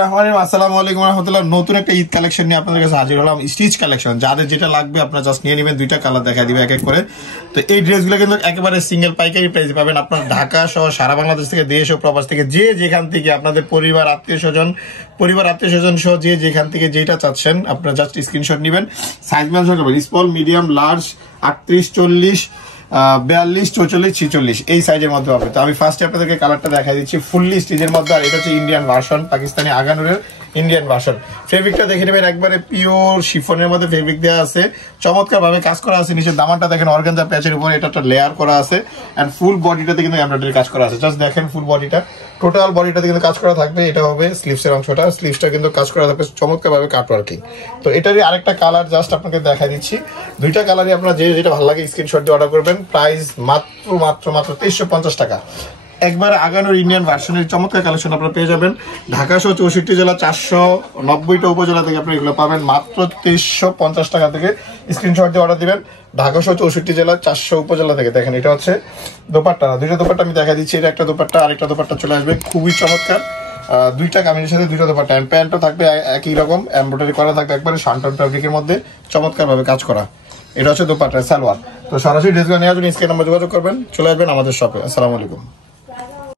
আসসালামু আলাইকুম রহমতুল্লাহ। নতুন একটা ঈদ কালেকশন নিয়ে আপনাদের কাছে হাজির হলাম। স্টিচ কালেকশন, যাদের যেটা লাগবে আপনারা জাস্ট নিয়ে নেবেন। দুইটা কালার দেখা দিবে এক এক করে। তো এই ড্রেসগুলো কিন্তু একেবারে সিঙ্গেল পাইকারি প্রাইসে পাবেন। আপনার ঢাকা সহ সারা বাংলাদেশ থেকে, দেশ ও প্রবাস থেকে যে যেখান থেকে আপনাদের পরিবার আত্মীয় স্বজন সহ যে যেখান থেকে যেটা চাচ্ছেন আপনারা জাস্ট স্ক্রিনশট নেবেন। সাইজ মেনশন করবেন স্মল, মিডিয়াম, লার্জ, 38, 40, 42, 44, 46 এই সাইজের মধ্যে হবে। তো আমি ফার্স্টে আপনাদেরকে কালারটা দেখা দিচ্ছি ফুললি স্টিচের মধ্যে। আর এটা হচ্ছে ইন্ডিয়ান ভার্সন, পাকিস্তানি আগানুরের ইন্ডিয়ান ভার্সন। ফেব্রিকটা দেখে নেবেন, একবারে পিওর শিফনের মধ্যে ফেব্রিক দেওয়া আছে, চমৎকার ভাবে কাজ করা আছে। নিচের দামানটা দেখেন অর্গানজা প্যাচের উপরে এটা একটা লেয়ার করা আছে। এন্ড ফুল বডিটাতে কিন্তু এমব্রয়ডারি কাজ করা আছে। জাস্ট দেখেন ফুল বডিটা, টোটাল বডিটাতে কিন্তু কাজ করা থাকবে। এটা হবে স্লিভসের অংশটা, স্লিভসটা কিন্তু কাজ করা থাকবে চমৎকার ভাবে কাট ওয়ার্কিং। তো এটারই আরেকটা কালার জাস্ট আপনাকে দেখা দিচ্ছি। দুইটা কালারই আপনারা যে যেটা ভালো লাগে স্ক্রিনশট দিয়ে অর্ডার করবেন। প্রাইস মাত্র 2350 টাকা। একবার আগানোর ইন্ডিয়ান ভার্সনের চমৎকার কালেকশন আপনারা পেয়ে যাবেন। ঢাকা সহ 64 জেলা, 490টা উপজেলা থেকে আপনি এগুলো পাবেন মাত্র 2350 টাকা থেকে। স্ক্রিনশট দিয়ে অর্ডার দিবেন। ঢাকা সহ 64 জেলা, 400 উপজেলা থেকে। দেখেন এটা হচ্ছে দোপাট্টা, দুইটা দোপাট্টা আমি দেখা দিচ্ছি। এটা একটা দোপাট্টা, আরেকটা দোপাট্টা চলে আসবে, খুবই চমৎকার। দুইটা কামিজের সাথে দুইটা দোপাট্টা। প্যান্টও থাকবে একই রকম, এমব্রয়ডারি করা থাকবে একবারে শান্টন ফ্যাব্রিকের মধ্যে চমৎকার ভাবে কাজ করা। এটা হচ্ছে দোপাট্টা সালোয়ার। তো সরাসরি ড্রেসগুলো নেওয়ার জন্য স্ক্রিন নাম্বার যোগাযোগ করবেন, চলে আসবেন আমাদের শপে। আসসালামু আলাইকুম।